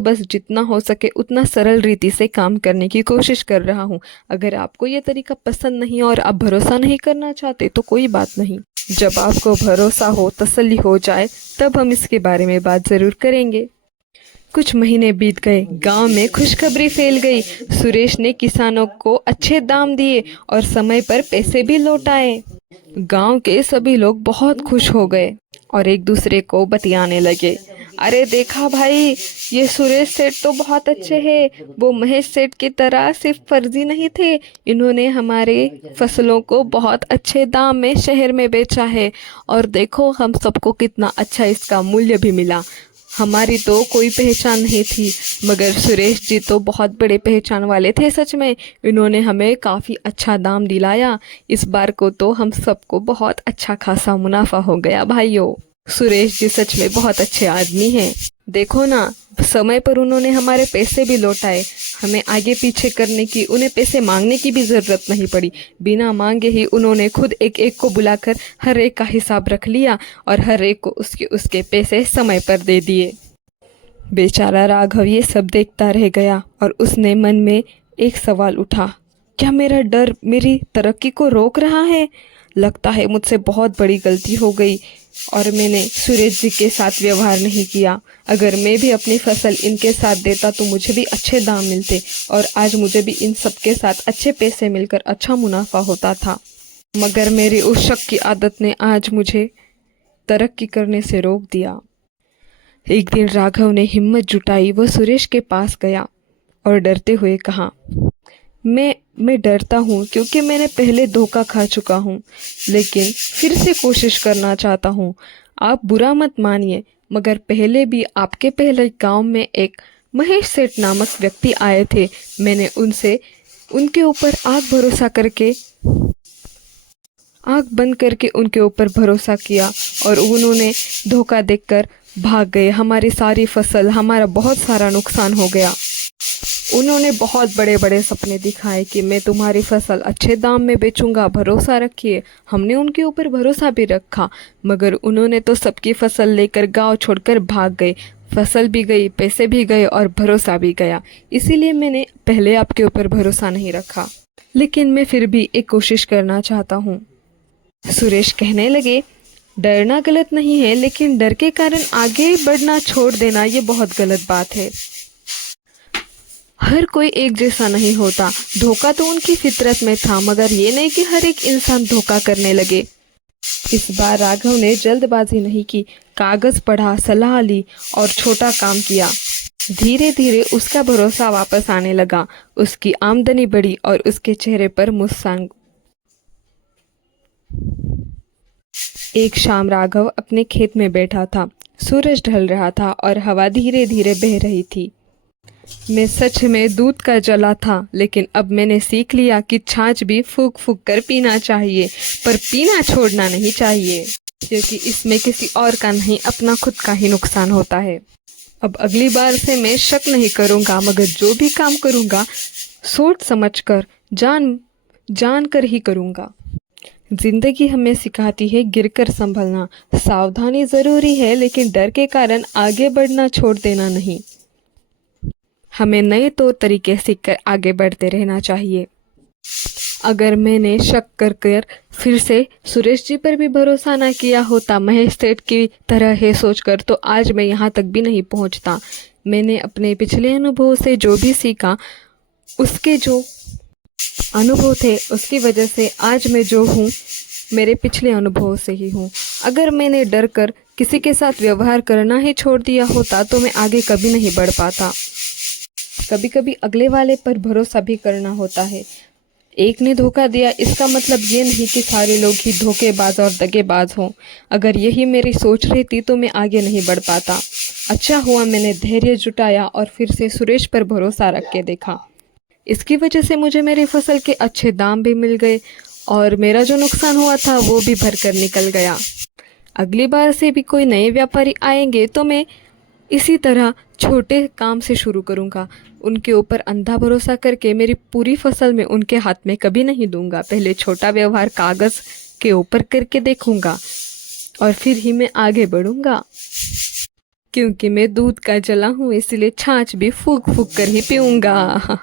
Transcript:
बस जितना हो सके उतना सरल रीति से काम करने की कोशिश कर रहा हूँ। अगर आपको ये तरीका पसंद नहीं और आप भरोसा नहीं करना चाहते तो कोई बात नहीं। जब आपको भरोसा हो, तसल्ली हो जाए, तब हम इसके बारे में बात ज़रूर करेंगे। कुछ महीने बीत गए। गांव में खुशखबरी फैल गई। सुरेश ने किसानों को अच्छे दाम दिए और समय पर पैसे भी लौटाए। गांव के सभी लोग बहुत खुश हो गए और एक दूसरे को बतियाने लगे। अरे देखा भाई, ये सुरेश सेठ तो बहुत अच्छे हैं। वो महेश सेठ की तरह सिर्फ फर्जी नहीं थे, इन्होंने हमारे फसलों को बहुत अच्छे दाम में शहर में बेचा है। और देखो हम सबको कितना अच्छा इसका मूल्य भी मिला। हमारी तो कोई पहचान नहीं थी, मगर सुरेश जी तो बहुत बड़े पहचान वाले थे सच में। इन्होंने हमें काफ़ी अच्छा दाम दिलाया। इस बार को तो हम सबको बहुत अच्छा खासा मुनाफा हो गया भाइयों। सुरेश जी सच में बहुत अच्छे आदमी हैं। देखो ना, समय पर उन्होंने हमारे पैसे भी लौटाए। हमें आगे पीछे करने की, उन्हें पैसे मांगने की भी ज़रूरत नहीं पड़ी। बिना मांगे ही उन्होंने खुद एक एक को बुलाकर हर एक का हिसाब रख लिया और हर एक को उसके उसके पैसे समय पर दे दिए। बेचारा राघव ये सब देखता रह गया और उसने मन में एक सवाल उठा, क्या मेरा डर मेरी तरक्की को रोक रहा है? लगता है मुझसे बहुत बड़ी गलती हो गई और मैंने सुरेश जी के साथ व्यवहार नहीं किया। अगर मैं भी अपनी फसल इनके साथ देता तो मुझे भी अच्छे दाम मिलते और आज मुझे भी इन सब के साथ अच्छे पैसे मिलकर अच्छा मुनाफा होता था। मगर मेरी उस शक की आदत ने आज मुझे तरक्की करने से रोक दिया। एक दिन राघव ने हिम्मत जुटाई। वह सुरेश के पास गया और डरते हुए कहा, मैं डरता हूँ क्योंकि मैंने पहले धोखा खा चुका हूँ, लेकिन फिर से कोशिश करना चाहता हूँ। आप बुरा मत मानिए, मगर पहले भी आपके पहले गांव में एक महेश सेठ नामक व्यक्ति आए थे। मैंने उनके ऊपर आंख बंद करके उनके ऊपर भरोसा किया और उन्होंने धोखा देकर भाग गए। हमारी सारी फसल, हमारा बहुत सारा नुकसान हो गया। उन्होंने बहुत बड़े बड़े सपने दिखाए कि मैं तुम्हारी फसल अच्छे दाम में बेचूंगा, भरोसा रखिए। हमने उनके ऊपर भरोसा भी रखा, मगर उन्होंने तो सबकी फसल लेकर गांव छोड़कर भाग गए। फसल भी गई, पैसे भी गए और भरोसा भी गया। इसीलिए मैंने पहले आपके ऊपर भरोसा नहीं रखा, लेकिन मैं फिर भी एक कोशिश करना चाहता हूँ। सुरेश कहने लगे, डरना गलत नहीं है, लेकिन डर के कारण आगे बढ़ना छोड़ देना ये बहुत गलत बात है। हर कोई एक जैसा नहीं होता। धोखा तो उनकी फितरत में था, मगर ये नहीं कि हर एक इंसान धोखा करने लगे। इस बार राघव ने जल्दबाजी नहीं की, कागज पढ़ा, सलाह ली और छोटा काम किया। धीरे धीरे उसका भरोसा वापस आने लगा। उसकी आमदनी बढ़ी और उसके चेहरे पर मुस्कान। एक शाम राघव अपने खेत में बैठा था। सूरज ढल रहा था और हवा धीरे धीरे बह रही थी। मैं सच में दूध का जला था, लेकिन अब मैंने सीख लिया कि छाछ भी फूंक फूंक कर पीना चाहिए, पर पीना छोड़ना नहीं चाहिए, क्योंकि इसमें किसी और का नहीं, अपना खुद का ही नुकसान होता है। अब अगली बार से मैं शक नहीं करूँगा, मगर जो भी काम करूँगा सोच समझ कर, जान कर ही करूँगा। जिंदगी हमें सिखाती है गिरकर संभलना। सावधानी ज़रूरी है, लेकिन डर के कारण आगे बढ़ना छोड़ देना नहीं। हमें नए तौर तरीके सीखकर आगे बढ़ते रहना चाहिए। अगर मैंने शक कर कर फिर से सुरेश जी पर भी भरोसा ना किया होता, महेश सेठ की तरह है सोचकर, तो आज मैं यहाँ तक भी नहीं पहुँचता। मैंने अपने पिछले अनुभव से जो भी सीखा, उसके जो अनुभव थे, उसकी वजह से आज मैं जो हूँ, मेरे पिछले अनुभव से ही हूँ। अगर मैंने डर कर किसी के साथ व्यवहार करना ही छोड़ दिया होता तो मैं आगे कभी नहीं बढ़ पाता। कभी कभी अगले वाले पर भरोसा भी करना होता है। एक ने धोखा दिया, इसका मतलब ये नहीं कि सारे लोग ही धोखेबाज और दगेबाज हों। अगर यही मेरी सोच रहती तो मैं आगे नहीं बढ़ पाता। अच्छा हुआ मैंने धैर्य जुटाया और फिर से सुरेश पर भरोसा रख के देखा। इसकी वजह से मुझे मेरी फसल के अच्छे दाम भी मिल गए और मेरा जो नुकसान हुआ था वो भी भरकर निकल गया। अगली बार से भी कोई नए व्यापारी आएंगे तो मैं इसी तरह छोटे काम से शुरू करूँगा। उनके ऊपर अंधा भरोसा करके मेरी पूरी फसल में उनके हाथ में कभी नहीं दूंगा। पहले छोटा व्यवहार कागज़ के ऊपर करके देखूंगा और फिर ही मैं आगे बढ़ूंगा। क्योंकि मैं दूध का जला हूँ, इसलिए छाछ भी फूक फूक कर ही पीऊंगा।